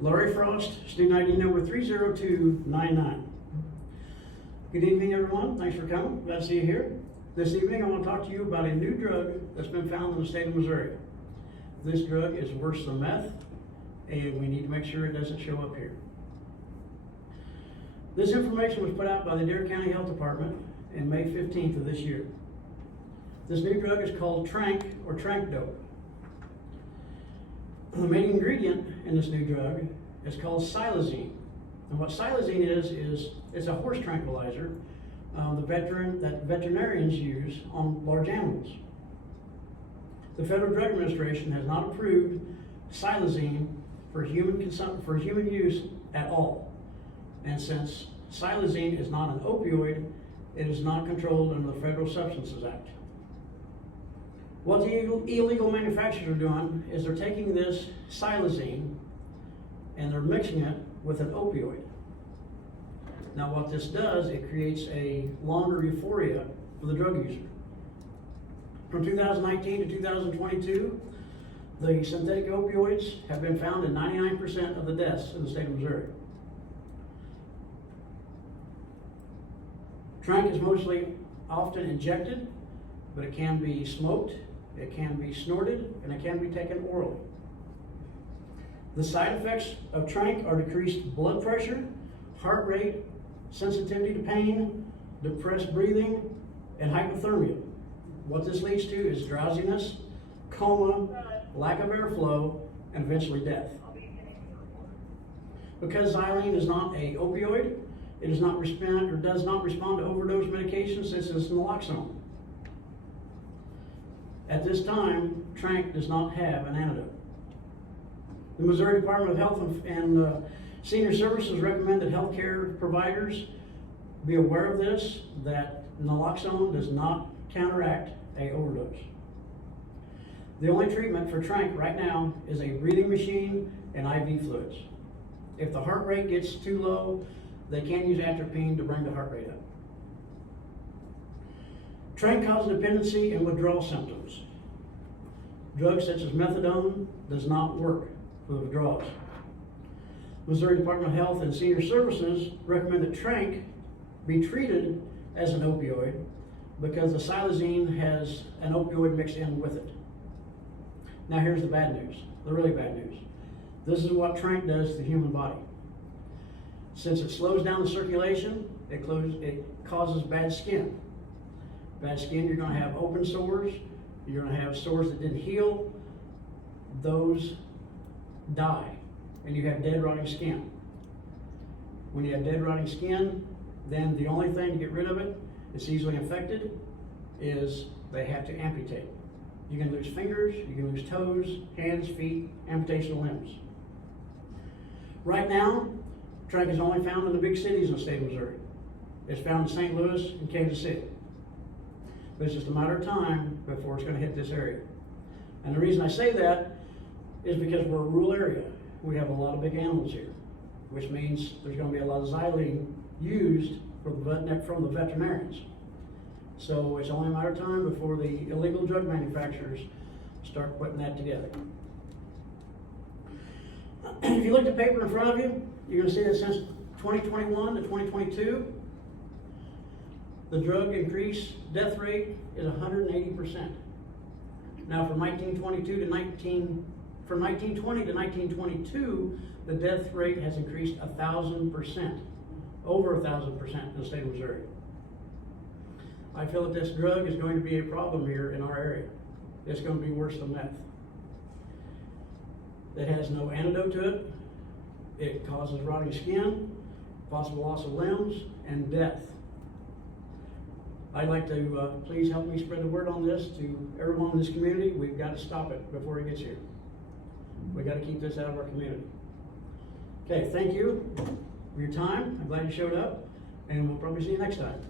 Laurie Frost, student ID number 30299. Good evening, everyone. Thanks for coming. Glad to see you here. This evening, I want to talk to you about a new drug that's been found in the state of Missouri. This drug is worse than meth, and we need to make sure it doesn't show up here. This information was put out by the Dare County Health Department in May 15th of this year. This new drug is called Tranq or Tranq Dope. The main ingredient in this new drug is called xylazine. And what xylazine is it's a horse tranquilizer that veterinarians use on large animals. The Federal Drug Administration has not approved xylazine for human use at all. And since xylazine is not an opioid, it is not controlled under the Federal Substances Act. What the illegal manufacturers are doing is they're taking this xylazine and they're mixing it with an opioid. Now what this does, it creates a longer euphoria for the drug user. From 2019 to 2022, the synthetic opioids have been found in 99% of the deaths in the state of Missouri. Tranq is mostly often injected, but it can be smoked, it can be snorted, and it can be taken orally. The side effects of Tranq are decreased blood pressure, heart rate, sensitivity to pain, depressed breathing, and hypothermia. What this leads to is drowsiness, coma, lack of airflow, and eventually death. Because xylazine is not an opioid, it does not respond to overdose medications such as naloxone. At this time, Tranq does not have an antidote. The Missouri Department of Health and Senior Services recommend that healthcare providers be aware of this, that naloxone does not counteract an overdose. The only treatment for Tranq right now is a breathing machine and IV fluids. If the heart rate gets too low, they can use atropine to bring the heart rate up. Tranq causes dependency and withdrawal symptoms. Drugs such as methadone does not work for the withdrawals. Missouri Department of Health and Senior Services recommend that Tranq be treated as an opioid because the xylazine has an opioid mixed in with it. Now here's the bad news, the really bad news. This is what Tranq does to the human body. Since it slows down the circulation, it causes bad skin. Bad skin, you're going to have open sores, you're going to have sores that didn't heal, those die, and you have dead rotting skin. When you have dead rotting skin, then the only thing to get rid of it, it's easily infected, is they have to amputate. You can lose fingers, you can lose toes, hands, feet, amputation of limbs. Right now, Tranq is only found in the big cities in the state of Missouri. It's found in St. Louis and Kansas City. But it's just a matter of time before it's going to hit this area. And the reason I say that is because we're a rural area. We have a lot of big animals here, which means there's going to be a lot of xylazine used from the veterinarians. So it's only a matter of time before the illegal drug manufacturers start putting that together. If you look at the paper in front of you, you're going to see that since 2021 to 2022, the drug increase death rate is 180%. Now from 1920 to 1922, the death rate has increased 1,000%, over 1,000% in the state of Missouri. I feel that this drug is going to be a problem here in our area. It's going to be worse than meth. It has no antidote to it. It causes rotting skin, possible loss of limbs, and death. I'd like to please help me spread the word on this to everyone in this community. We've got to stop it before it gets here. We've got to keep this out of our community. Okay, thank you for your time. I'm glad you showed up, and we'll probably see you next time.